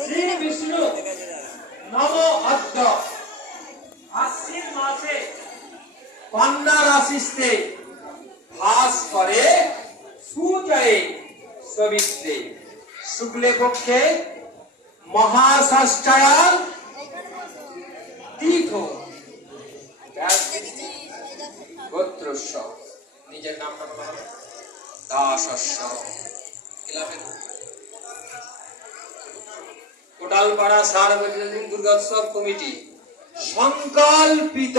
শ্রী বিষ্ণু নম অদ্য। আশ্বিন মাসে কন্যা রাশিস্তে ভাস করে সুজয়ে সবিত্রে। শুক্লে পক্ষে মহাষষ্ঠায়াল তীর্থ। গোত্রস্য নিজের নামটা বলা। হবে দাসস্য ক্লাবের কোটালপাড়া দুর্গোৎসব কমিটি। সংকল্পিত।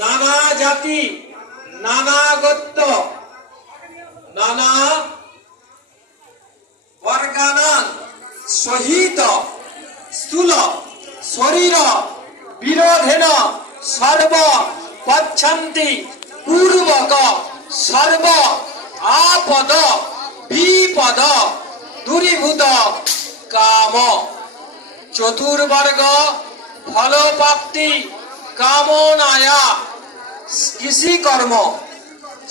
নানা জাতি, নানা গোত্র, নানা বর্গানান সহিত স্থূল, শরীর, বিরোধেন, সর্ব পচ্ছন্তি পূর্বক সর্ব আপদ বিপদ দূরীভূত কাম চতুর্বর্গ ফলপ্রাপ্তি কামনায়া কৃষি কর্ম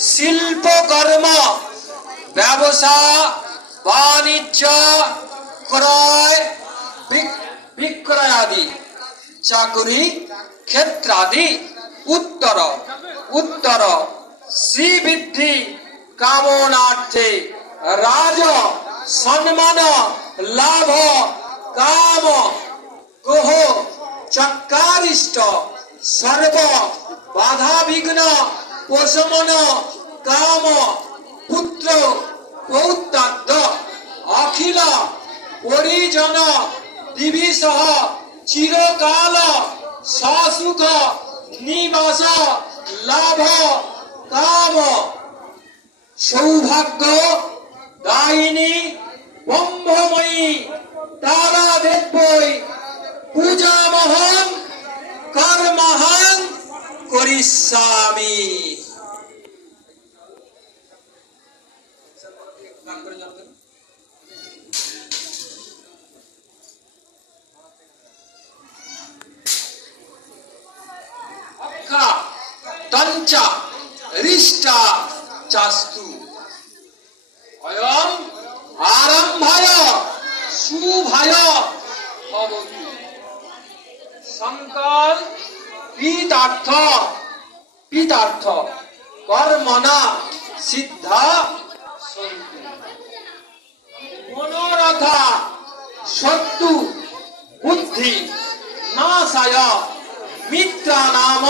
শিল্প কর্ম ব্যবসা বাণিজ্য ক্রয় বিক- বিক্রয়াদি চাকুরি ক্ষেত্রাদি উত্তর উত্তর শ্রীবৃদ্ধি কামনার্থে রাজ সম্মান লাভ কাম কোহ চক্কারিষ্ট সর্ব বাধা বিঘ্ন পোষমন কাম পুত্র পৌত্রাদ্য অখিল পরিজন দিবিসহ চিরকাল সসুখ নিবাস লাভ কাম সৌভাগ্য তঞ্চা রিষ্টা চাস্তু। অয়ম আরম্ভায় শুভায় ভবতু। সংকল পিতার্থ পিতার্থ কর্মনা সিদ্ধা সন্তু। মনোরথা শত্রু বুদ্ধি, নাশায়, মিত্রা নাম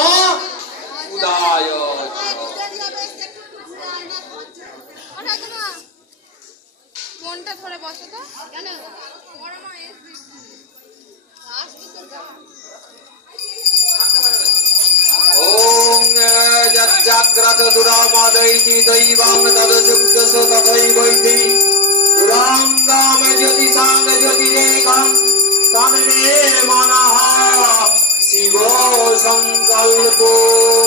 বসো তো কেন? গরমা এসবি আসবি তো যা জাগ্রত দুরামদৈতি দৈবং তদযুক্তস তথৈবৈতি দুরাঙ্গাম যদি সাং যদি রেখাম তন্মে মনঃ শিব সংকল্পমস্তু।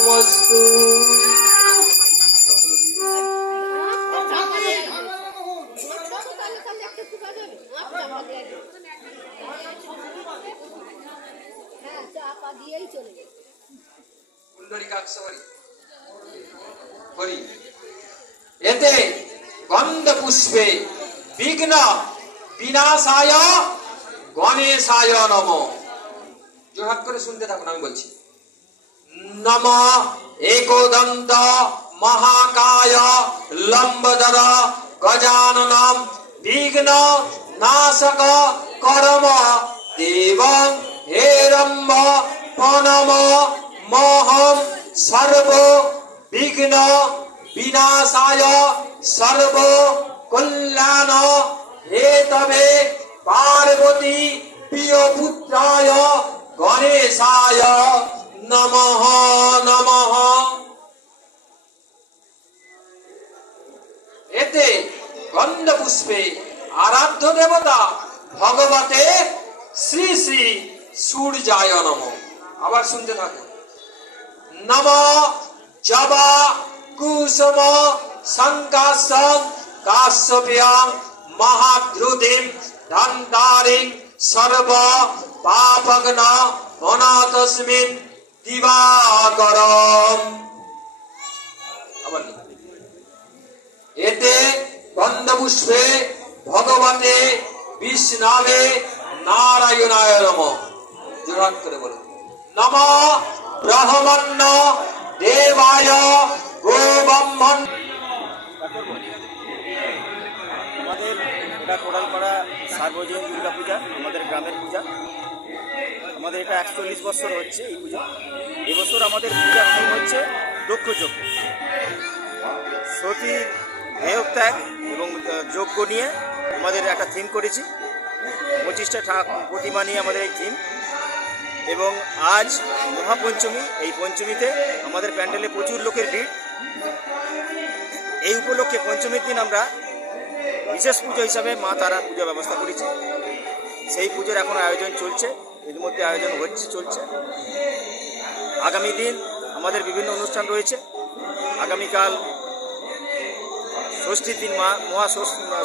দিয়েই চলে যাবে পুণ্ডরিকাক্ষরি হরি। এতে গন্ধ পুষ্পে বিঘ্ন বিনাশায় গণেশায় নম। জোহাত করে শুনতে থাকুন, আমি বলছি। নম একদন্ত মহাকায় লম্বদর গজাননম বিঘ্ন নাশক করম দেবং হেরম্ব প্রণম মহম সর্ব বিঘ্ন বিনাশায় সর্ব কল্যাণ। হেতবে পার্বতী প্রিয় পুত্রায় গণেশায় নমঃ নমঃ। এতে গন্ধ পুষ্পে আরাধ্য দেবতা ভগবতে শ্রী শ্রী সূর্যায় নম। আবার শুনতে থাকো নম, জবা, কুসুম সংকাশন কাশ্যপিয়াং মহাদ্রুতিম ধন্দারিং সর্ব পাপগ্ন অনাথস্মিন দিবাকরম। এতে গন্ধপুষ্পে ভগবতে বিষ্ণাবে নারায়ণায় নম। জোরাট করে বলুন। নম ব্রহ্মণ্য দেবায় গো ব্রহ্মণ আমাদের কোড়ালপাড়া সার্বজনীন দুর্গা পূজা আমাদের গ্রামের পূজা। আমাদের এটা একচল্লিশ বছর হচ্ছে এই পূজা। এবছর আমাদের পূজার থিম হচ্ছে দক্ষ যজ্ঞ সতীর দেহত্যাগ এবং যজ্ঞ নিয়ে আমাদের একটা থিম করেছি। পঁচিশটা প্রতিমা নিয়ে আমাদের এই থিম এবং আজ মহাপঞ্চমী, এই পঞ্চমীতে আমাদের প্যান্ডেলে প্রচুর লোকের ভিড়। এই উপলক্ষে পঞ্চমীর দিন আমরা বিশেষ পুজো হিসাবে মা তারার পূজা ব্যবস্থা করেছি। সেই পুজোর এখন আয়োজন চলছে এর মধ্যে আয়োজন হচ্ছে, চলছে। আগামী দিন আমাদের বিভিন্ন অনুষ্ঠান রয়েছে। আগামীকাল ষষ্ঠীর দিন মা, মহা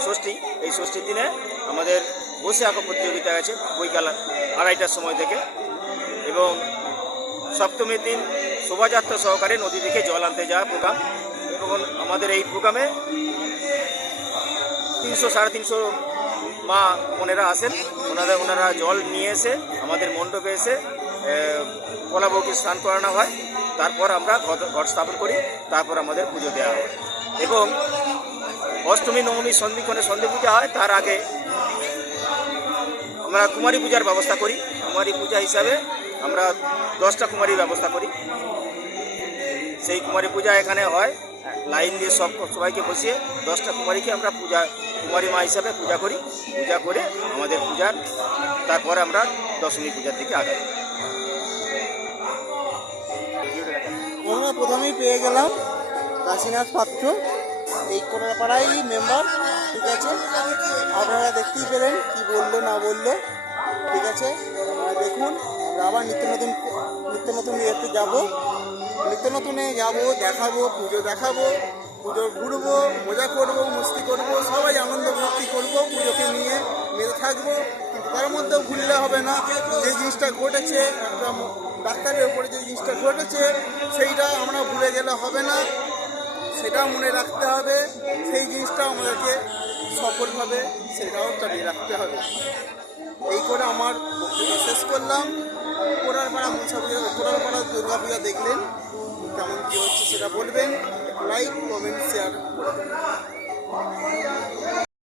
ষষ্ঠী এই ষষ্ঠীর দিনে আমাদের বসে আঁকো প্রতিযোগিতা আছে বৈকাল আড়াইটার সময় থেকে। এবং সপ্তমীর দিন শোভাযাত্রা সহকারে নদী থেকে জল আনতে যাওয়া প্রোগ্রাম। এবং আমাদের এই প্রোগ্রামে তিনশো, সাড়ে তিনশো মা বোনেরা আসেন। ওনাদের ওনারা জল নিয়ে এসে আমাদের মণ্ডপে এসে কলাবউকে স্নান করানো হয়। তারপর আমরা ঘট স্থাপন করি। তারপর আমাদের পুজো দেওয়া হয়। এবং অষ্টমী, নবমী সন্ধিক্ষণে সন্ধি পূজা হয়। তার আগে আমরা কুমারী পূজার ব্যবস্থা করি। কুমারী পূজা হিসাবে আমরা দশটা কুমারীর ব্যবস্থা করি। সেই কুমারী পূজা এখানে হয়। লাইন দিয়ে সব সবাইকে বসিয়ে দশটা কুমারীকে আমরা পূজা, কুমারী মা হিসাবে পূজা করি। পূজা করে আমাদের পূজার, তারপরে আমরা দশমী পূজার দিকে আগাই। প্রথমেই পেয়ে গেলাম কাশীনাথ পাত্র। এই কোনাপাড়াই মেম্বার ঠিক আছে? আপনারা দেখতেই পেলেন কি বলল, না বলল। ঠিক আছে? দেখুন। আমরা আবার নিত্য নতুন নিত্য নতুন ইয়েতে যাব। নিত্য নতুনে যাব, দেখাবো, পুজো দেখাবো, পুজো ঘুরবো, মজা করব, মস্তি করব, সবাই আনন্দ ভক্তি করব, পুজোকে নিয়ে মেতে থাকব। তার মধ্যেও ভুললে হবে না, যে জিনিসটা ঘটেছে, একটা ডাক্তারের উপরে যে জিনিসটা ঘটেছে, সেইটা আমরা ভুলে গেলে হবে না। সেটা মনে রাখতে হবে, সেই জিনিসটা আমাদেরকে সফলভাবে সেটাও চালিয়ে রাখতে হবে। এই করে আমার বক্তব্য শেষ করলাম। কোরারপাড়া মনসা পূজা কোরারপাড়া দুর্গা পূজা দেখলেন, কেমন কী হচ্ছে সেটা বলবেন। লাইক, কমেন্ট শেয়ার করবেন